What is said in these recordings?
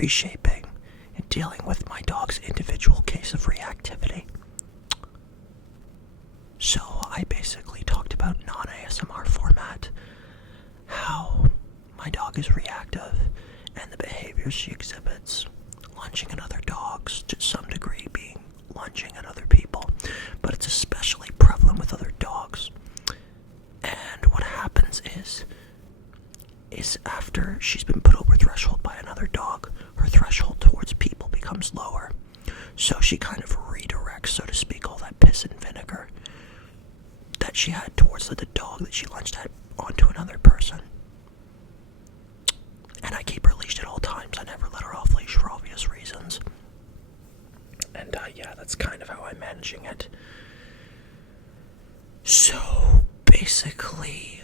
reshaping and dealing with my dog's individual case of reactivity. So I basically talked about non-ASMR format, how my dog is reactive, and the behaviors she exhibits, lunging at other dogs, to some degree being lunging at other people, but it's especially prevalent with other dogs. And what happens is after she's been put over threshold by another dog, her threshold towards people becomes lower. So she kind of redirects, so to speak, all that piss and vinegar that she had towards the dog that she lunged at onto another person. And I keep her leashed at all times. I never let her off leash for obvious reasons. And yeah, that's kind of how I'm managing it. So basically,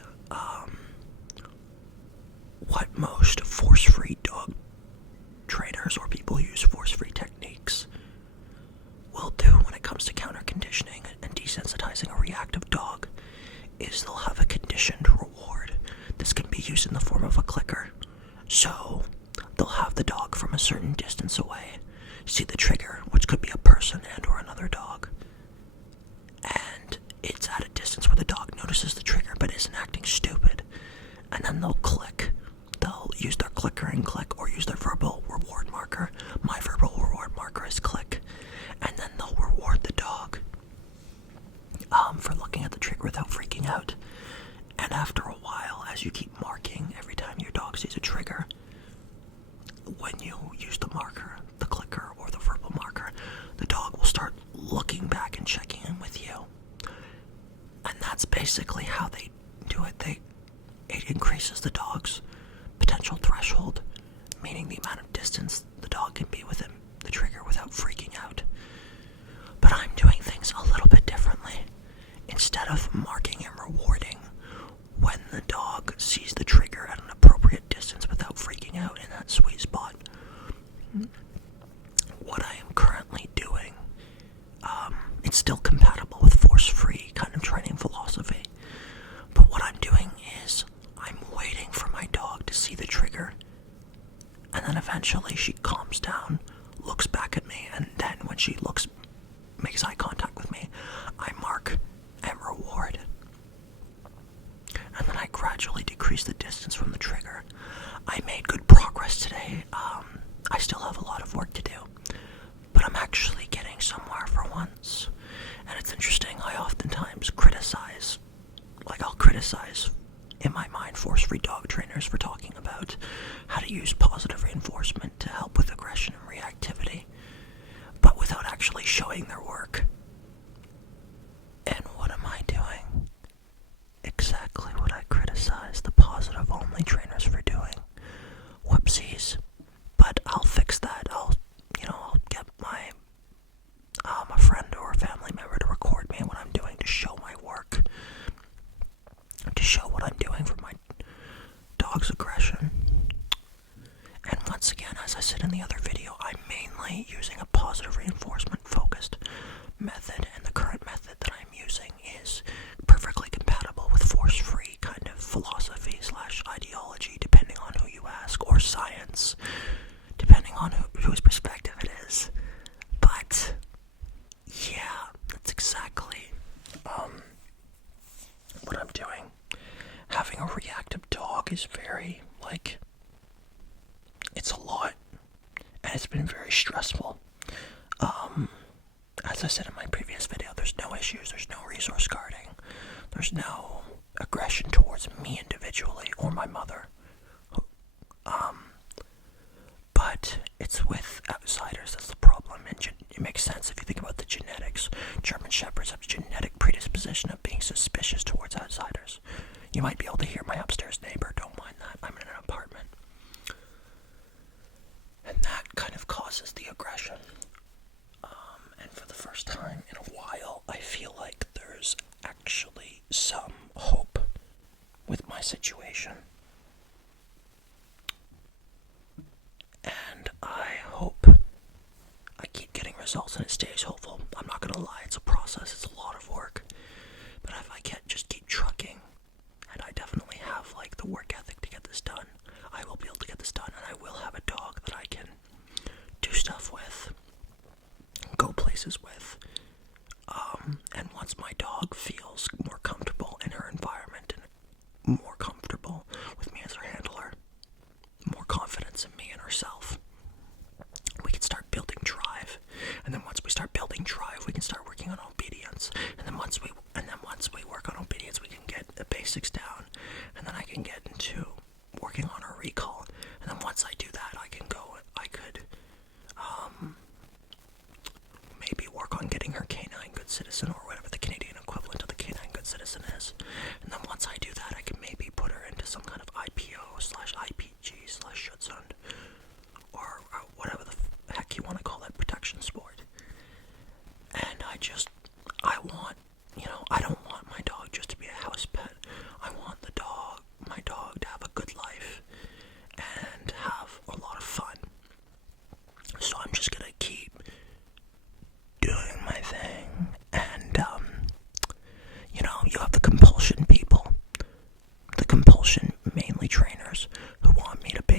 what most force-free dog trainers or people who use force-free techniques will do when it comes to counter-conditioning and desensitizing a reactive dog is they'll have a conditioned reward. This can be used in the form of a clicker. So they'll have the dog from a certain distance away see the trigger, which could be a person and or another dog, and it's at a distance where the dog notices the trigger but isn't acting stupid, and then they'll click. They'll use their clicker and click, or use their verbal reward marker. My verbal reward marker is click, and then they'll reward the dog for looking at the trigger without freaking out. And after a while, as you keep marking every time your dog sees a trigger, when you use the marker, the clicker, or the verbal marker, the dog will start looking back and checking in with you. And that's basically how they do it. It increases the dog's potential threshold, meaning the amount of distance the dog can be within the trigger without freaking out. But I'm doing things a little bit differently. Instead of marking and rewarding when the dog sees the trigger at an appropriate distance without freaking out in that sweet spot, what I am currently doing, it's still compatible with force-free kind of training philosophy, but what I'm doing is I'm waiting for my dog to see the trigger, and then eventually she calms down, looks back at me, and then when she makes eye contact with me, I mark and reward. And then I gradually decrease the distance from the trigger. I made good progress today. I still have a lot of work to do, but I'm actually getting somewhere for once. And it's interesting, I oftentimes criticize in my mind force-free dog trainers for talking about how to use positive reinforcement to help with aggression and reactivity, but without actually showing their work. And what am I doing? Exactly what I criticize the positive-only trainers for doing. Whoopsies. But I'll fix that. I'll get a friend or a family member to record me and what I'm doing to show my work, to show what I'm doing for my dog's aggression. And once again, as I said in the other video, I'm mainly using a positive reinforcement-focused method, and the current method that I'm using is perfectly compatible with force-free kind of philosophy/ideology, depending on who you ask, or science, depending on whose perspective it is. But yeah, that's exactly what I'm doing. Having a reactive dog is very, it's a lot, and it's been very stressful. As I said in my previous video, there's no issues, there's no resource guarding, there's no aggression towards me individually or my mother. But it's with outsiders that's the problem, and it makes sense if you think about the genetics. German Shepherds have a genetic predisposition of being suspicious towards outsiders. You might be able to hear my upstairs neighbor, don't mind that, I'm in an apartment. And that kind of causes the aggression. And for the first time in a while, I feel like there's actually some hope with my situation. And I hope I keep getting results and it stays hopeful. I'm not gonna lie, it's a process, it's a lot of work. But if I just keep trucking, and I definitely have the work ethic to get this done, I will be able to get this done, and I will have a dog that I can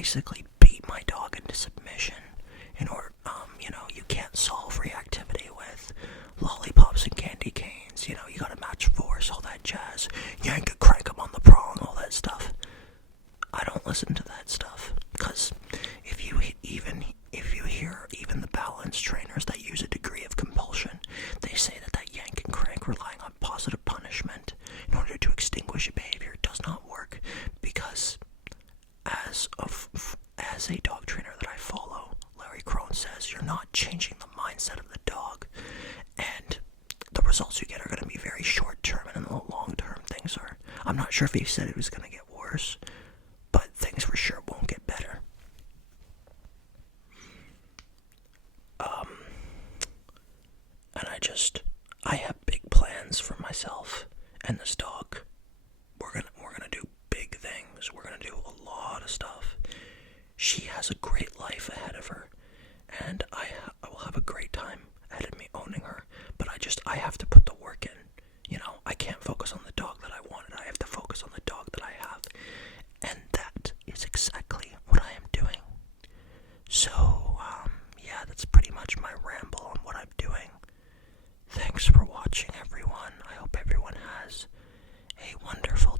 basically beat my dog into submission in order, you can't solve reactivity with lollipops and candy canes. You gotta match force, all that jazz. Yank it, crank 'em on the prong, all that stuff. I don't listen to that stuff, because if you hear even the balanced trainers that use a degree of compulsion, they say that yank and crank relying on positive punishment in order to extinguish a behavior does not work, because as a dog trainer that I follow, Larry Crone says you're not changing the mindset of the dog, and the results you get are going to be very short term, and in the long term I'm not sure if he said it was going to get worse, but things for sure won't get better. And I have big plans for myself and this dog. We're gonna do big things. We're gonna do a lot of stuff. She has a great life ahead of her, and I will have a great time ahead of me owning her. But I have to put the work in. I can't focus on the dog that I wanted. I have to focus on the dog that I have, and that is exactly what I am doing. So, yeah, that's pretty much my ramble on what I'm doing. Thanks for watching, everyone. I hope everyone has a wonderful